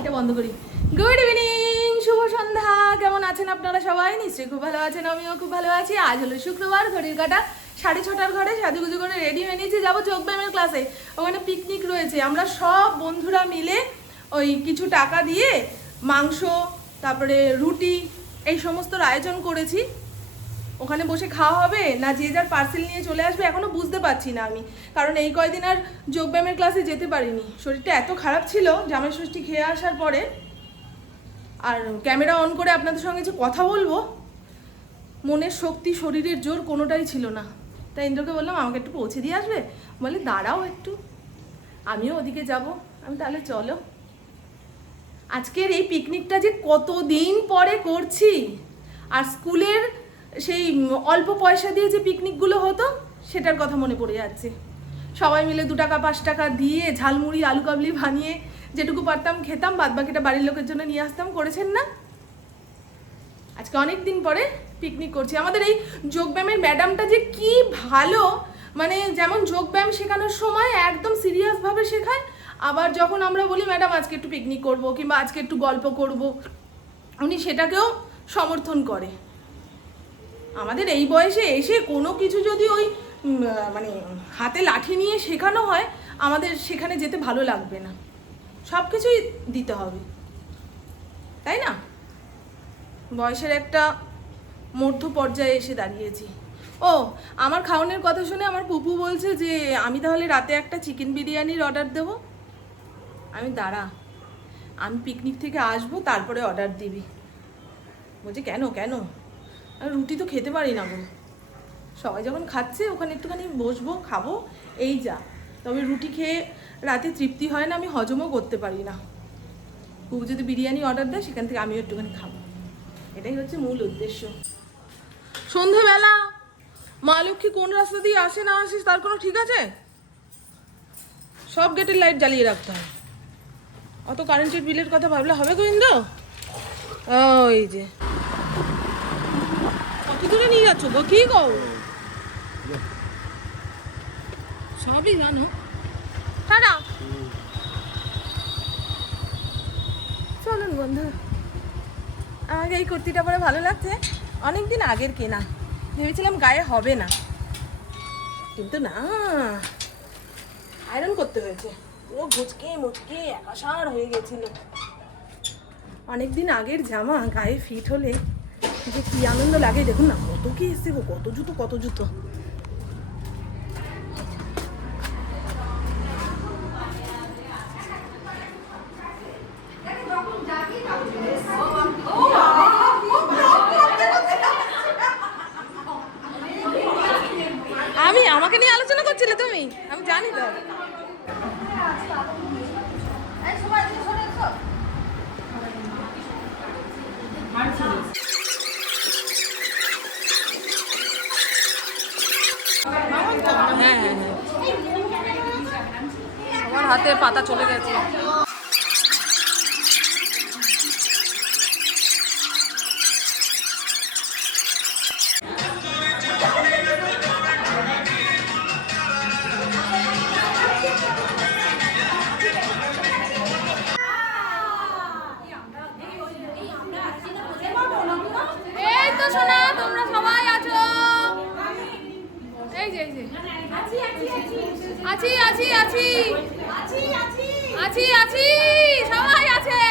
এটা বন্ধ করি। গুড ইভিনিং, শুভ সন্ধ্যা। কেমন আছেন আপনারা সবাই? নিশ্চয়ই খুব ভালো আছেন, আমিও খুব ভালো আছি। আজ হলো শুক্রবার, ঘড়ির কাঁটা 6:30 ঘরে সাজুগুজু করে রেডি হয়ে নিয়েছি, যাবো যোগব্যায়ামের ক্লাসে। ওখানে পিকনিক রয়েছে, আমরা সব বন্ধুরা মিলে ওই কিছু টাকা দিয়ে মাংস, তারপরে রুটি, এই সমস্তর আয়োজন করেছি। ওখানে বসে খাওয়া হবে না যে যার পার্সেল নিয়ে চলে আসবে এখনো বুঝতে পারছি না আমি, কারণ এই কয়দিন আর যোগব্যায়ামের ক্লাসে যেতে পারিনি। শরীরটা এত খারাপ ছিল জামাই ষষ্ঠী খেয়ে আসার পরে, আর ক্যামেরা অন করে আপনাদের সঙ্গে যে কথা বলবো, মনের শক্তি শরীরের জোর কোনোটাই ছিল না। তাই ইন্দ্রকে বললাম আমাকে একটু পৌঁছে দিয়ে আসবে, বলে দাঁড়াও একটু, আমিও ওদিকে যাব। আমি তাহলে চলো। আজকের এই পিকনিকটা যে কতদিন পরে করছি, আর স্কুলের সেই অল্প পয়সা দিয়ে যে পিকনিকগুলো হতো সেটার কথা মনে পড়ে যাচ্ছে। সবাই মিলে 2 টাকা 5 টাকা দিয়ে ঝালমুড়ি আলু কাবলি বানিয়ে যেটুকু পারতাম খেতাম, বাদ বাকিটা বাড়ির লোকের জন্য নিয়ে আসতাম। করেছেন না? আজকে অনেক দিন পরে পিকনিক করছি। আমাদের এই যোগব্যায়ামের ম্যাডামটা যে কি ভালো, মানে যেমন যোগব্যায়াম শেখানোর সময় একদম সিরিয়াসভাবে শেখায়, আবার যখন আমরা বলি ম্যাডাম আজকে একটু পিকনিক করব কিংবা আজকে একটু গল্প করব, উনি সেটাকেও সমর্থন করে। আমাদের এই বয়সে এসে কোনো কিছু যদি ওই মানে হাতে লাঠি নিয়ে শেখানো হয়, আমাদের সেখানে যেতে ভালো লাগবে না। সব কিছুই দিতে হবে, তাই না? বয়সের একটা মধ্য পর্যায়ে এসে দাঁড়িয়েছি। ও, আমার খাওয়ানোর কথা শুনে আমার পুপু বলছে যে আমি তাহলে রাতে একটা চিকেন বিরিয়ানির অর্ডার দেবো। আমি দাঁড়া, আমি পিকনিক থেকে আসবো তারপরে অর্ডার দিবি। বলছে কেন কেন? আর রুটি তো খেতে পারি না গো, সবাই যখন খাচ্ছে ওখানে একটুখানি বসবো খাবো, এই যা। তবে রুটি খেয়ে রাতে তৃপ্তি হয় না, আমি হজমও করতে পারি না। পুপু যদি বিরিয়ানি অর্ডার দেয় সেখান থেকে আমিও একটুখানি খাবো, এটাই হচ্ছে মূল উদ্দেশ্য। সন্ধেবেলা মা লক্ষ্মী কোন রাস্তা দিয়ে আসে না আসে তার কোনো ঠিক আছে? সব গেটের লাইট জ্বালিয়ে রাখতে হয়। অত কারেন্টের বিলের কথা ভাবলে হবে গোবিন্দ? ওই যে কত দূরে নিয়ে যাচ্ছ গো? কি গো, সবই জানো। টাটা। চলুন বন্ধু, আমাকে এই কুর্তিটা পরে ভালো লাগছে, অনেকদিন আগের কেনা, ভেবেছিলাম গায়ে হবে না, কিন্তু না, আয়রন করতে হয়েছে। পুরো মুচকে মুচকে একাসার হয়ে গেছিল। অনেকদিন আগের জামা গায়ে ফিট হলে যে কি আনন্দ লাগে। দেখুন না কত কি এসছে গো, কত জুতো কত জুতো। আমি আমাকে নিয়ে আলোচনা করছিলে তুমি? আমি জানি তো। হ্যাঁ হ্যাঁ হ্যাঁ, সবার হাতে পাতা চলে গেছে। এই তো শোনা, তোমরা সবাই আছো? এই যে আছি আছি আছি আছি আছি, সবাই আছে।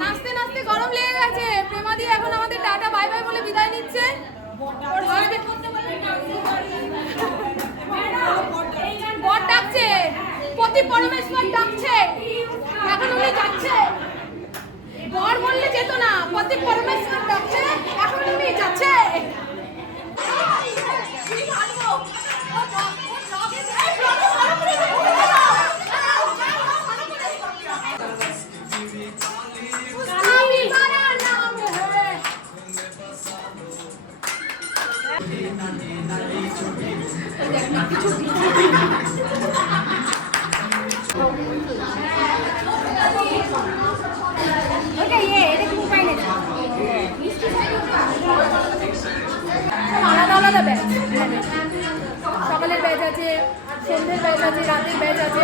নাচতে নাচতে গরম লেগে গেছে। প্রেমা দিয়ে এখন আমাদের টাটা বাই বাই বলে বিদায় নিচ্ছে। বর ডাকছে, পতি পরমেশ্বর ডাকছে, এখন উনি যাচ্ছে। বর বললে যেত না, পতি পরমেশ্বর ডাকছে, এখন উনি যাচ্ছে। আলাদা আলাদা ব্যাচ, সকালের ব্যাচ আছে, সন্ধ্যের ব্যাচ আছে, রাতের ব্যাচ আছে।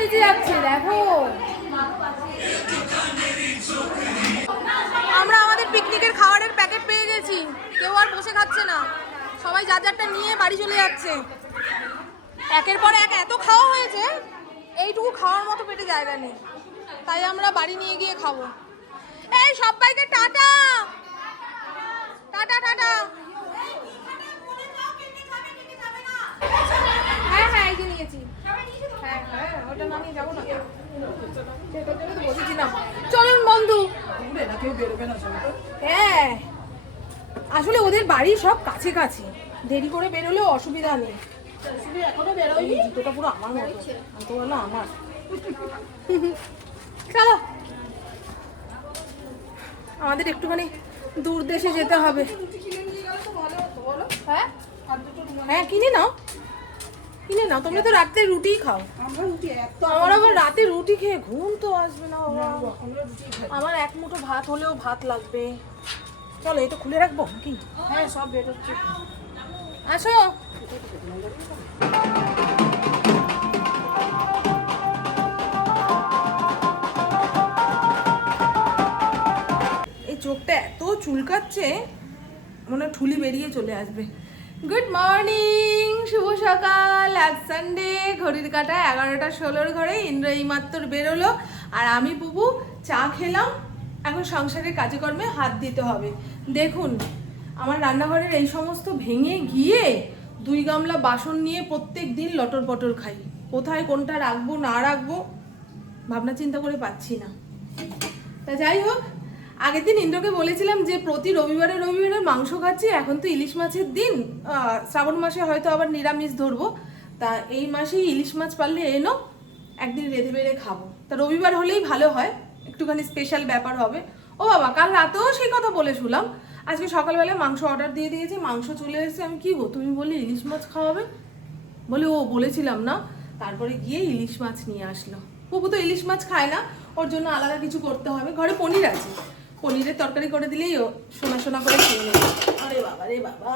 বেঁচে যাচ্ছে দেখো। আমরা আমাদের পিকনিকের খাবারের প্যাকেট পেয়ে গেছি, কেউ আর বসে খাচ্ছে না, সবাই যার যারটা নিয়ে বাড়ি চলে যাচ্ছে। একের পর এক এত খাওয়া হয়েছে, এইটুকু খাওয়ার মতো পেটে জায়গা নেই, তাই আমরা বাড়ি নিয়ে গিয়ে খাবো। এই সবাইকে টাটা টাটা টাটা। হ্যাঁ হ্যাঁ এই যে নিয়েছি। হ্যাঁ হ্যাঁ ওটা না নিয়ে যাবো না, সেটার জন্য তো বসেছিলাম। চলুন বন্ধু। হ্যাঁ আসলে ওদের বাড়ি সব কাছে কাছে, দেরি করে বেরোলেও অসুবিধা নেই। এখনো বেরোয়নি, জুতোটা পুরো আমার মতো, তো বললো আমার। চলো আমাদের একটুখানি দূর দেশে যেতে হবে। হ্যাঁ হ্যাঁ কিনে নাও, কিনে নাও। তোমরা তো রাত্রে রুটিই খাও। আমার আবার রাতে রুটি খেয়ে ঘুম তো আসবে না বাবা, আমার এক মুঠো ভাত হলেও ভাত লাগবে। চলো এটা খুলে রাখবো কি? হ্যাঁ সব বের হচ্ছে, আসো। এই চোখটা এত চুলকাচ্ছে, মনে হয় ঠুলি বেরিয়ে চলে আসবে। গুড মর্নিং, শুভ সকাল। আজ সানডে, ঘড়ির কাটা 11:16 ঘরে। ইন্দ্র এই মাত্র বেরোলো, আর আমি বুবু চা খেলাম। এখন সংসারের কাজকর্মে হাত দিতে হবে। দেখুন আমার রান্নাঘরের এই সমস্ত ভেঙে গিয়ে 2 গামলা বাসন নিয়ে প্রত্যেক দিন লটর পটর খাই। কোথায় কোনটা রাখবো না রাখবো ভাবনা চিন্তা করে পাচ্ছি না। তা যাই হোক, আগের দিন ইন্দ্রকে বলেছিলাম যে প্রতি রবিবারে রবিবারে মাংস খাচ্ছি। এখন তো ইলিশ মাছের দিন, শ্রাবণ মাসে হয়তো আবার নিরামিষ ধরবো। তা এই মাসেই ইলিশ মাছ পারলে এনো, একদিন রেঁধে বেড়ে খাবো। তা রবিবার হলেই ভালো হয়, একটুখানি স্পেশাল ব্যাপার হবে। ও বাবা, কাল রাতেও সেই কথা বলে শুনলাম। আজকে সকালবেলা মাংস অর্ডার দিয়ে দিয়েছে, মাংস চলে এসেছে। আমি কি গো, তুমি বললে ইলিশ মাছ খাওয়াবে, বলে ও বলেছিলাম না। তারপরে গিয়ে ইলিশ মাছ নিয়ে আসলো। বুবু তো ইলিশ মাছ খায় না, ওর জন্য আলাদা কিছু করতে হবে। ঘরে পনির আছে, পনিরের তরকারি করে দিলেই ও সোনা সোনা করে খেয়ে নেবে। আরে বাবা রে বাবা,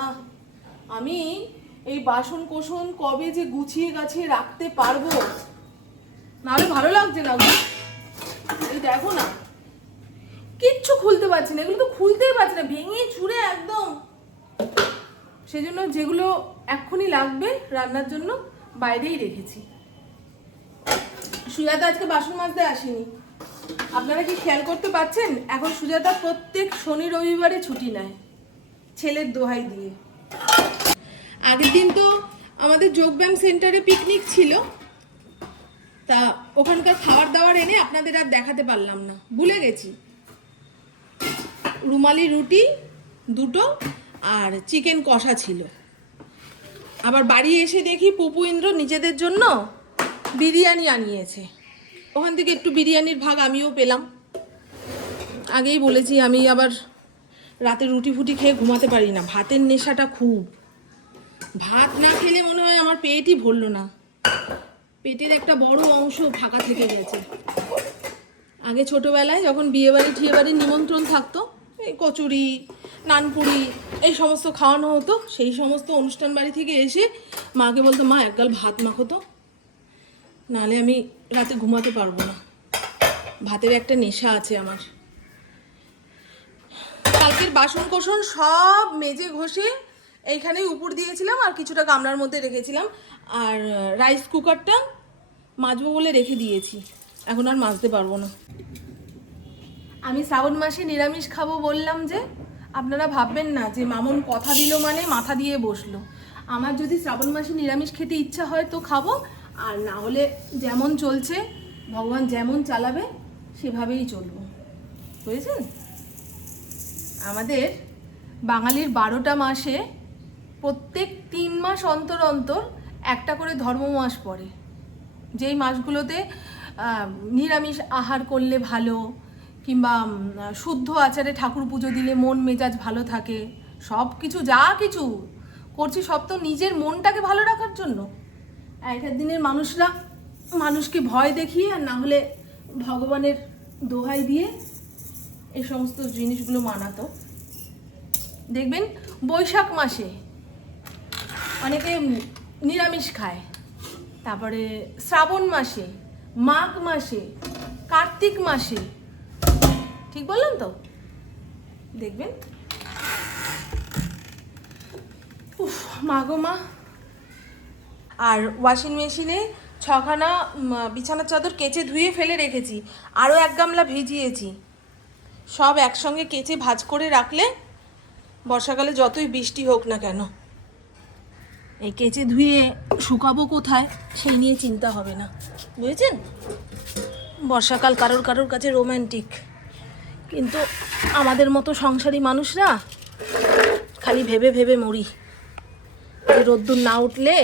আমি এই বাসন কোসন কবে যে গুছিয়ে গাছিয়ে রাখতে পারবো, নাহলে ভালো লাগছে না। এই দেখো না, কিচ্ছু খুলতে পারছি না, এগুলো তো খুলতেই পারছি না, ভেঙে চুরে একদম। সেজন্য যেগুলো এক্ষুনি লাগবে রান্নার জন্য বাইরেই রেখেছি। সুজাতা আজকে বাসন মাজতে আসেনি, আপনারা কি খেয়াল করতে পারছেন? এখন সুজাতা প্রত্যেক শনি রবিবারে ছুটি নেয় ছেলের দোহাই দিয়ে। আগের দিন তো আমাদের যোগব্যায়াম সেন্টারে পিকনিক ছিল, তা ওখানকার খাবার দাবার এনে আপনাদের আর দেখাতে পারলাম না, ভুলে গেছি। রুমালি রুটি 2টো আর চিকেন কষা ছিল। আবার বাড়ি এসে দেখি পুপু ইন্দ্র নিজেদের জন্য বিরিয়ানি আনিয়েছে। ওখান থেকে একটু বিরিয়ানির ভাগ আমিও পেলাম। আগেই বলেছি আমি আবার রাতে রুটি ফুটি খেয়ে ঘুমাতে পারি না, ভাতের নেশাটা খুব। ভাত না খেলে মনে হয় আমার পেটই ভরলো না, পেটের একটা বড় অংশ ফাঁকা থেকে গেছে। আগে ছোটোবেলায় যখন বিয়েবাড়ি ঠিয়েবাড়ির নিমন্ত্রণ থাকতো, এই কচুরি নানপুরি এই সমস্ত খাওয়ানো হতো, সেই সমস্ত অনুষ্ঠান বাড়ি থেকে এসে মাকে বলতো, মা এক গাল ভাত মাখো তো, নাহলে আমি রাতে ঘুমাতে পারবো না। ভাতের একটা নেশা আছে আমার। কালকের বাসন কোসন সব মেজে ঘষে এইখানেই উপর দিয়েছিলাম, আর কিছুটা গামলার মধ্যে রেখেছিলাম। আর রাইস কুকারটা মাজবো বলে রেখে দিয়েছি, এখন আর মাজতে পারবো না। আমি শ্রাবণ মাসে নিরামিষ খাবো বললাম যে, আপনারা ভাববেন না যে মামুন কথা দিল মানে মাথা দিয়ে বসলো। আমার যদি শ্রাবণ মাসে নিরামিষ খেতে ইচ্ছা হয় তো খাবো, আর না হলে যেমন চলছে ভগবান যেমন চালাবে সেভাবেই চলবো, বুঝেছেন? আমাদের বাঙালির 12টা মাসে প্রত্যেক 3 মাস অন্তর অন্তর একটা করে ধর্ম মাস পড়ে, যেই মাসগুলোতে নিরামিষ আহার করলে ভালো, কিংবা শুদ্ধ আচারে ঠাকুর পুজো দিলে মন মেজাজ ভালো থাকে। সব কিছু যা কিছু করছি সব তো নিজের মনটাকে ভালো রাখার জন্য। আগেকার দিনের মানুষরা মানুষকে ভয় দেখিয়ে আর না হলে ভগবানের দোহাই দিয়ে এই সমস্ত জিনিসগুলো মানাতো। দেখবেন বৈশাখ মাসে অনেকে নিরামিষ খায়, তারপরে শ্রাবণ মাসে মাঘ মাসে, কার্তিক মাসে, ঠিক বললাম তো? দেখবেন। উফ, মা গো মা। আর ওয়াশিং মেশিনে 6খানা বিছানার চাদর কেচে ধুয়ে ফেলে রেখেছি, আরও 1 গামলা ভিজিয়েছি। সব একসঙ্গে কেচে ভাঁজ করে রাখলে বর্ষাকালে যতই বৃষ্টি হোক না কেন, এই কেচে ধুয়ে শুকাবো কোথায় সেই নিয়ে চিন্তা হবে না, বুঝেছেন? বর্ষাকাল কারোর কারোর কাছে রোম্যান্টিক, কিন্তু আমাদের মতো সংসারী মানুষরা খালি ভেবে ভেবে মরি যে রোদ্দুর না উঠলে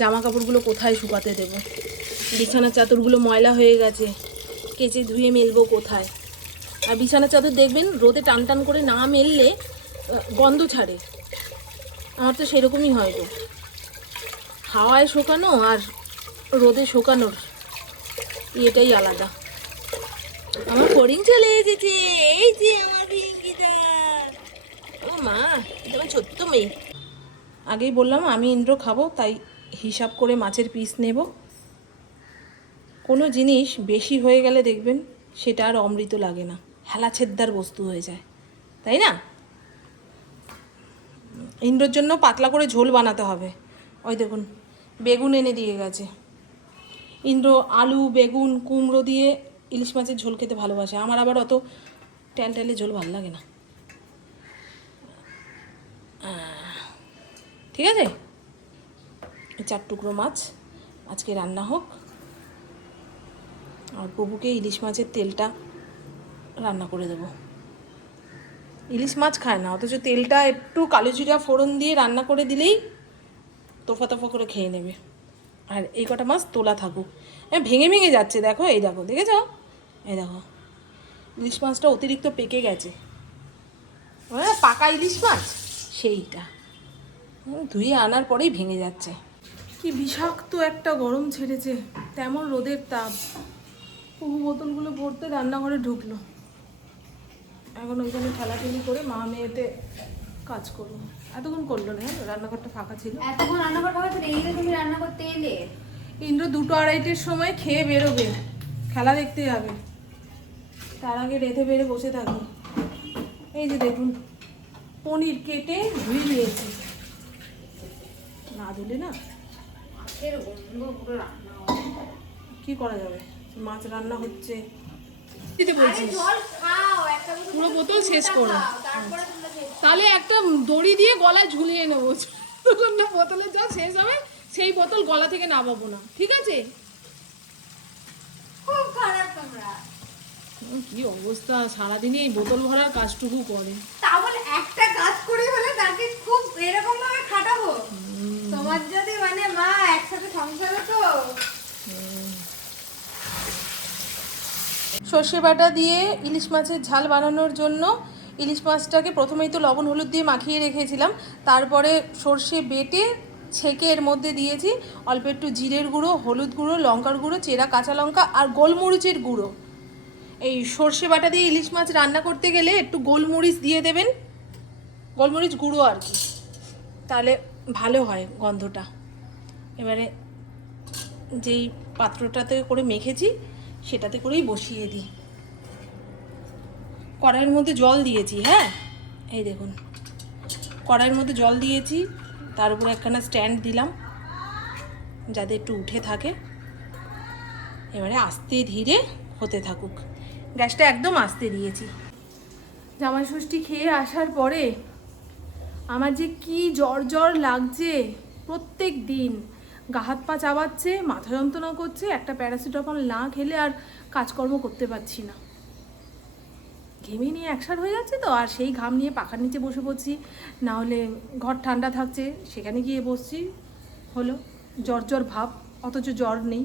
জামা কাপড়গুলো কোথায় শুকাতে দেব, বিছানার চাদরগুলো ময়লা হয়ে গেছে, কেচে ধুয়ে মেলবো কোথায়? আর বিছানার চাদর দেখবেন রোদে টান টান করে না মেললে গন্ধ ছাড়ে। আমার তো সেরকমই হয় গো, হাওয়ায় শুকানো আর রোদে শুকানোর এটাই আলাদা। আমার ফড়িং চলে এসেছে, এই যে আমার রিঙ্কিটা। ও মা, তোমার ছোট্ট মেয়ে। আগেই বললাম আমি ইন্দ্র খাবো, তাই হিসাব করে মাছের পিস নেব। কোনো জিনিস বেশি হয়ে গেলে দেখবেন সেটা আর অমৃত লাগে না, হেলা ছেদ্দার বস্তু হয়ে যায়, তাই না? ইন্দ্রর জন্য পাতলা করে ঝোল বানাতে হবে। ওই দেখুন বেগুন এনে দিয়ে গেছে। ইন্দ্র আলু, বেগুন, কুমড়ো দিয়ে ইলিশ মাছের ঝোল খেতে ভালোবাসে, আমার আবার অত ট্যালট্যালে ঝোল ভালো লাগে না। ঠিক আছে, 4 টুকরো মাছ আজকে রান্না হোক, আর প্রভুকে ইলিশ মাছের তেলটা রান্না করে দেব। ইলিশ মাছ খায় না, অথচ তেলটা একটু কালো জিরা ফোড়ন দিয়ে রান্না করে দিলেই তোফা তোফা করে খেয়ে নেবে। আর এই কটা মাছ তোলা থাকুক, ভেঙে ভেঙে যাচ্ছে, দেখো এই দেখো, দেখেছ? এই দেখো ইলিশ মাছটা অতিরিক্ত পেকে গেছে, পাকা ইলিশ মাছ সেইটা ধুয়ে আনার পরেই ভেঙে যাচ্ছে। কি বিষাক্ত একটা গরম ছেড়েছে, তেমন রোদের তাপ। পুরো বোতলগুলো ভরতে রান্নাঘরে ঢুকলো, এখন ওইখানে ঠেলাঠেলি করে মা মেয়েতে কাজ করবো। এতক্ষণ করলো না, রান্নাঘরটা ফাঁকা ছিল। এতক্ষণ রান্নাঘর ফাঁকা ছিল, এই যে তুমি রান্না করতে এলে। ইন্দ্র 2-2:30-টের সময় খেয়ে বেরোবে, খেলা দেখতে যাবে, তার আগে রেঁধে বেড়ে বসে থাকি। এই যে দেখুন পনির কেটে ধুয়ে নিয়েছি, না ধুলে না কি করা যাবে, মাছ রান্না হচ্ছে। পুরো বোতল শেষ করো, তাহলে একটা দড়ি দিয়ে গলায় ঝুলিয়ে নেবো, তখন না বোতলের জল শেষ হবে, সেই বোতল গলা থেকে নামাবো না, ঠিক আছে? খুব খারাপ তোমরা। কি অবস্থা, সারাদিনে এই বোতল ভরার কাজটুকু করে। তা বলে একটা কাজ করে হলে তাকে খুব এরকম ভাবে খাটাবো? তোমার যদি মানে মা একসাথে সংসার হতো। সর্ষে বাটা দিয়ে ইলিশ মাছের ঝাল বানানোর জন্য ইলিশ মাছটাকে প্রথমেই তো লবণ হলুদ দিয়ে মাখিয়ে রেখেছিলাম, তারপরে সর্ষে বেটে ছেঁকে এর মধ্যে দিয়েছি অল্প একটু জিরের গুঁড়ো, হলুদ গুঁড়ো, লঙ্কার গুঁড়ো, চেরা কাঁচা লঙ্কা আর গোলমরিচের গুঁড়ো। এই সর্ষে বাটা দিয়ে ইলিশ মাছ রান্না করতে গেলে একটু গোলমরিচ দিয়ে দেবেন, গোলমরিচ গুঁড়ো আর কি, তাহলে ভালো হয় গন্ধটা। এবারে যেই পাত্রটাতে করে মেখেছি সেটাতে করেই বসিয়ে দিই। কড়াইয়ের মধ্যে জল দিয়েছি, হ্যাঁ এই দেখুন কড়াইয়ের মধ্যে জল দিয়েছি, তার উপরে একখানা স্ট্যান্ড দিলাম যাতে একটু উঠে থাকে। এবারে আস্তে ধীরে হতে থাকুক, গ্যাসটা একদম আস্তে দিয়েছি। জামাই ষষ্ঠী খেয়ে আসার পরে আমার যে কি জ্বর জ্বর লাগছে, প্রত্যেক দিন গা হাত পা চাবাচ্ছে, মাথা যন্ত্রণা করছে, একটা প্যারাসিটামল না খেলে আর কাজকর্ম করতে পারছি না। ঘেমে নিয়ে একসার হয়ে যাচ্ছে তো, আর সেই ঘাম নিয়ে পাখার নিচে বসে পড়ছি, না হলে ঘর ঠান্ডা থাকছে সেখানে গিয়ে বসছি, হলো জ্বর জ্বর ভাব, অথচ জ্বর নেই।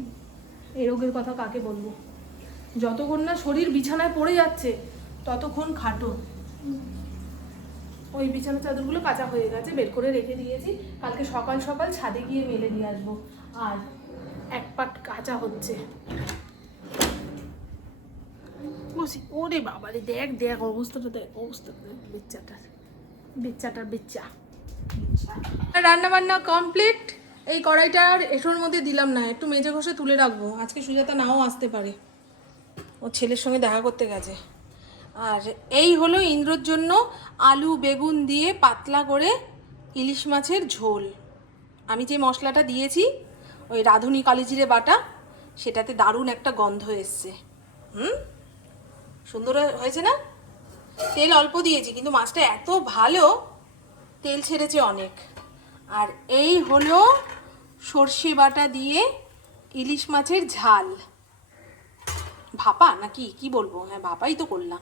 এই রোগের কথা কাকে বলবো? যতক্ষণ না শরীর বিছানায় পড়ে যাচ্ছে ততক্ষণ খাটো। ওই বিছানার চাদরগুলো কাঁচা হয়ে গেছে, বের করে রেখে দিয়েছি, কালকে সকাল সকাল ছাদে গিয়ে মেলে দিয়ে আসবো। আর এক পাট কাঁচা হচ্ছে, বসি। ওরে বাবারে, দেখ দেখ অবস্থাটা, দেখ অবস্থাটা, দেখ বেচ্চাটার, বেচ্চাটার বেচ্চা। রান্না বান্না কমপ্লিট, এই কড়াইটা আর এঁটোর মধ্যে দিলাম না, একটু মেজে ঘষে তুলে রাখবো, আজকে সুজাতা নাও আসতে পারে, ওর ছেলের সঙ্গে দেখা করতে গেছে। আর এই হলো ইন্দ্রর জন্য আলু বেগুন দিয়ে পাতলা করে ইলিশ মাছের ঝোল। আমি যে মশলাটা দিয়েছি ওই রাঁধুনি কালিজিরে বাটা, সেটাতে দারুণ একটা গন্ধ এসছে। সুন্দর হয়েছে না? তেল অল্প দিয়েছি কিন্তু মাছটা এত ভালো, তেল ছেড়েছে অনেক। আর এই হলো সর্ষে বাটা দিয়ে ইলিশ মাছের ঝাল, ভাপা নাকি কি বলবো, হ্যাঁ ভাপাই তো করলাম।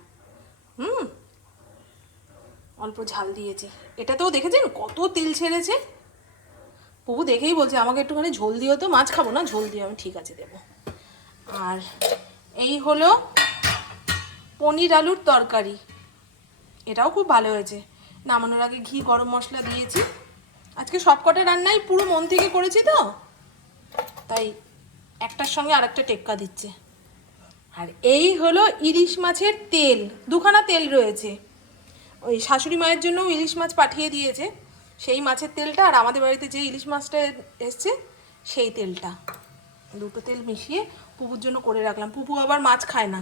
অল্প ঝাল দিয়েছি, এটাতেও দেখেছেন কত তেল ছেড়েছে। প্রভু দেখেই বলছে আমাকে একটুখানি ঝোল দিও তো, মাছ খাবো না, ঝোল দিও। আমি ঠিক আছে দেবো। আর এই হলো পনির আলুর তরকারি, এটাও খুব ভালো হয়েছে। নামানোর আগে ঘি গরম মশলা দিয়েছি। আজকে সবকটা রান্নাই পুরো মন থেকে করেছি তো, তাই একটার সঙ্গে আরেকটা টেক্কা দিচ্ছে। আর এই হলো ইলিশ মাছের তেল, দুখানা তেল রয়েছে। ওই শাশুড়ি মায়ের জন্য ইলিশ মাছ পাঠিয়ে দিয়েছে, সেই মাছের তেলটা, আর আমাদের বাড়িতে যে ইলিশ মাছটা এসছে সেই তেলটা, দুটো তেল মিশিয়ে পুপুর জন্য করে রাখলাম। পুপু আবার মাছ খায় না,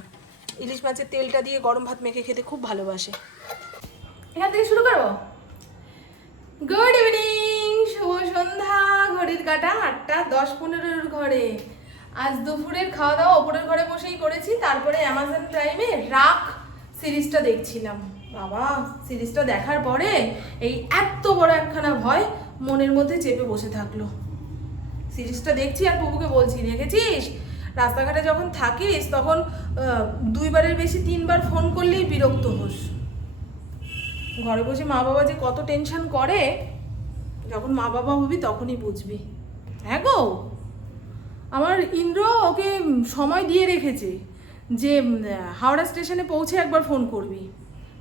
ইলিশ মাছের তেলটা দিয়ে গরম ভাত মেখে খেতে খুব ভালোবাসে। এখান থেকে শুরু করবো। গুড ইভিনিং, শুভ সন্ধ্যা। ঘড়ির কাঁটা 8:10-15 ঘরে। আজ দুপুরের খাওয়া দাওয়া ওপরের ঘরে বসেই করেছি, তারপরে অ্যামাজন প্রাইমে রাখ সিরিজটা দেখছিলাম। বাবা, সিরিজটা দেখার পরে এই এত বড় একখানা ভয় মনের মধ্যে চেপে বসে থাকলো। সিরিজটা দেখছি আর পুপুকে বলছি, দেখেছিস রাস্তাঘাটে যখন থাকিস তখন 2বারের বেশি 3বার ফোন করলেই বিরক্ত হোস। ঘরে বসে মা বাবা যে কত টেনশন করে, যখন মা বাবা হবি তখনই বুঝবি। হ্যাঁ গো, আমার ইন্দ্র ওকে সময় দিয়ে রেখেছে যে হাওড়া স্টেশনে পৌঁছে একবার ফোন করবি,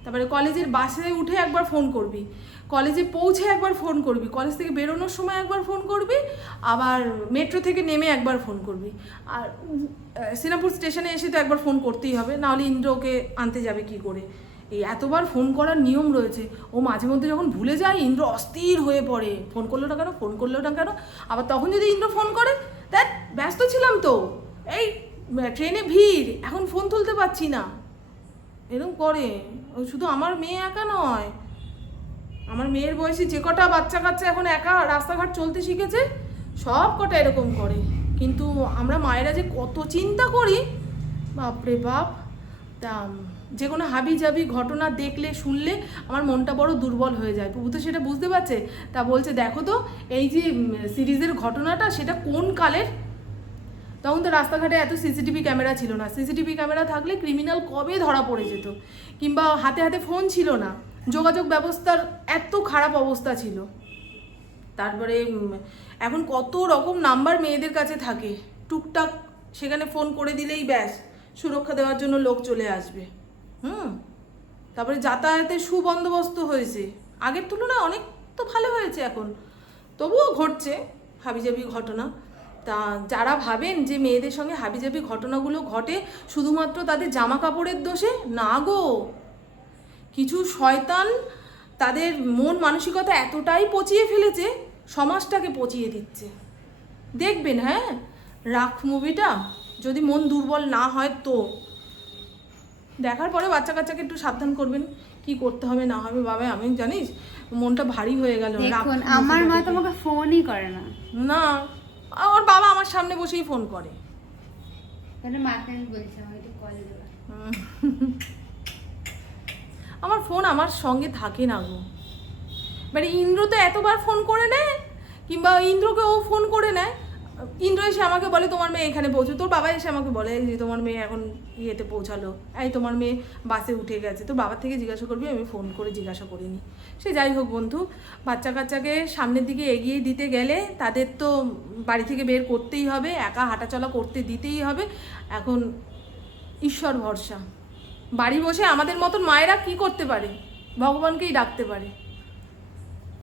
তারপরে কলেজের বাসে উঠে একবার ফোন করবি, কলেজে পৌঁছে একবার ফোন করবি, কলেজ থেকে বেরোনোর সময় একবার ফোন করবি, আবার মেট্রো থেকে নেমে একবার ফোন করবি, আর সিনাপুর স্টেশনে এসে তো একবার ফোন করতেই হবে, নাহলে ইন্দ্র ওকে আনতে যাবে কি করে। এই এতবার ফোন করার নিয়ম রয়েছে। ও মাঝে মধ্যে যখন ভুলে যায় ইন্দ্র অস্থির হয়ে পড়ে, ফোন করলো না কেন, ফোন করলো না কেন। আবার তখন যদি ইন্দ্র ফোন করে, দেখ ব্যস্ত ছিলাম তো, এই ট্রেনে ভিড়, এখন ফোন তুলতে পারছি না, এরকম করে। শুধু আমার মেয়ে একা নয়, আমার মেয়ের বয়সী যে কটা বাচ্চা কাচ্চা এখন একা রাস্তাঘাট চলতে শিখেছে সব কটা এরকম করে। কিন্তু আমরা মায়েরা যে কত চিন্তা করি, বাপরে বাপ। তা যে কোনো হাবি জাবি ঘটনা দেখলে শুনলে আমার মনটা বড় দুর্বল হয়ে যায়। প্রভু তো সেটা বুঝতে পারছে, তা বলছে দেখো তো এই যে সিরিজের ঘটনাটা সেটা কোন কালের। তখন তো রাস্তাঘাটে এত সিসিটিভি ক্যামেরা ছিল না, সিসিটিভি ক্যামেরা থাকলে ক্রিমিনাল কবে ধরা পড়ে যেত, কিংবা হাতে হাতে ফোন ছিল না, যোগাযোগ ব্যবস্থার এত খারাপ অবস্থা ছিল। তারপরে এখন কত রকম নাম্বার মেয়েদের কাছে থাকে, টুকটাক সেখানে ফোন করে দিলেই ব্যাস সুরক্ষা দেওয়ার জন্য লোক চলে আসবে। তারপরে যাতায়াতের সুবন্দোবস্ত হয়েছে, আগের তুলনায় অনেক তো ভালো হয়েছে এখন, তবুও ঘটছে হাবিজাবি ঘটনা। তা যারা ভাবেন যে মেয়েদের সঙ্গে হাবিজাবি ঘটনাগুলো ঘটে শুধুমাত্র তাদের জামা কাপড়ের দোষে, না গো, কিছু শয়তান তাদের মন মানসিকতা এতটাই পচিয়ে ফেলেছে, সমাজটাকে পচিয়ে দিচ্ছে। দেখবেন, হ্যাঁ, রাখ মুভিটা যদি মন দুর্বল না হয় তো দেখার পরে বাচ্চা কাচ্চাকে একটু সাবধান করবেন কি করতে হবে না হবে। বাবা, আমি জানিস মনটা ভারী হয়ে গেল। দেখুন, আমার মা তোমাকে ফোনই করে না। না, আমার বাবা আমার সামনে বসেই ফোন করে। তাহলে মাকে আমি বলছি আমাকে একটু কল দেবে। আমার ফোন আমার সঙ্গে থাকে না গো। মানে ইন্দ্র তো এতবার ফোন করে নেয়, কিংবা ইন্দ্রকে ও ফোন করে নেয়। ইন্দ্র এসে আমাকে বলে তোমার মেয়ে এখানে পৌঁছে, তোর বাবা এসে আমাকে বলে যে তোমার মেয়ে এখন ইয়েতে পৌঁছালো, এই তোমার মেয়ে বাসে উঠে গেছে। তো বাবার থেকে জিজ্ঞাসা করবি, আমি ফোন করে জিজ্ঞাসা করিনি। সে যাই হোক বন্ধু, বাচ্চা কাচ্চাকে সামনের দিকে এগিয়ে দিতে গেলে তাদের তো বাড়ি থেকে বের করতেই হবে, একা হাঁটাচলা করতে দিতেই হবে। এখন ঈশ্বর ভরসা। বাড়ি বসে আমাদের মতন মায়েরা কি করতে পারে, ভগবানকেই ডাকতে পারে।